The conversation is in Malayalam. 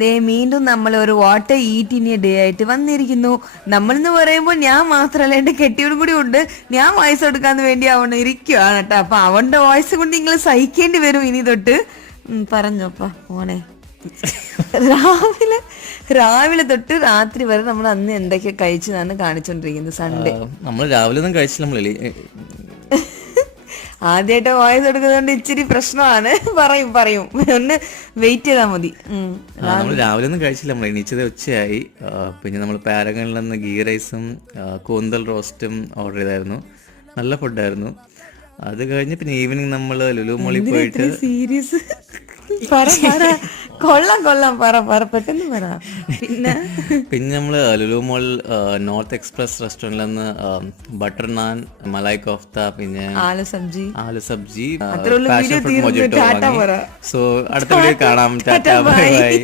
ദേ വീണ്ടും നമ്മൾ ഒരു വാട്ടർ ഈറ്റിന് ഡേ ആയിട്ട് വന്നിരിക്കുന്നു. നമ്മളെന്ന് പറയുമ്പോൾ ഞാൻ മാത്രമല്ല, എന്റെ കെട്ടിയോടും കൂടി ഉണ്ട്. ഞാൻ വോയിസ് കൊടുക്കാൻ വേണ്ടി അവൻ ഇരിക്കുവാണ് കേട്ടോ. അപ്പൊ അവന്റെ വോയിസ് കൊണ്ട് നിങ്ങൾ സഹിക്കേണ്ടി വരും ഇനി തൊട്ട്. പറഞ്ഞോപ്പാ മോനെ. രാവിലെ തൊട്ട് രാത്രി വരെ നമ്മൾ അന്ന് എന്തൊക്കെ കഴിച്ചതാണ് കാണിച്ചോണ്ടിരിക്കുന്നത്. സൺഡേ നമ്മൾ രാവിലെ ഒന്നും കഴിച്ചില്ല. ആദ്യമായിട്ട് വോയിസ് കൊടുക്കുന്നതുകൊണ്ട് ഇച്ചിരി പ്രശ്നമാണ്. പറയും ഒന്ന് വെയിറ്റ് ചെയ്താൽ മതി. നമ്മൾ രാവിലെ ഒന്നും കഴിച്ചില്ല. നമ്മൾ എണീച്ചത് ഉച്ചയായി. പിന്നെ നമ്മൾ പാരഗണിൽ നിന്ന് ഗീ റൈസും കൂന്തൽ റോസ്റ്റും ഓർഡർ ചെയ്തായിരുന്നു. നല്ല ഫുഡായിരുന്നു. അത് കഴിഞ്ഞ് പിന്നെ ഈവനിങ് നമ്മൾ ലുലു മോളിൽ പോയിട്ട് സീരിയസ് കൊള്ളാം പറ പെട്ടെന്ന് പറ. പിന്നെ നമ്മള് ലുലു മോൾ നോർത്ത് എക്സ്പ്രസ് റെസ്റ്റോറന്റിൽ നിന്ന് ബട്ടർ നാൻ, മലായ് കോഫ്ത, പിന്നെ aloo sabzi, passion fruit mojito വാങ്ങി. സോ അടുത്ത വീഡിയോ കാണാം. Tata bye bye.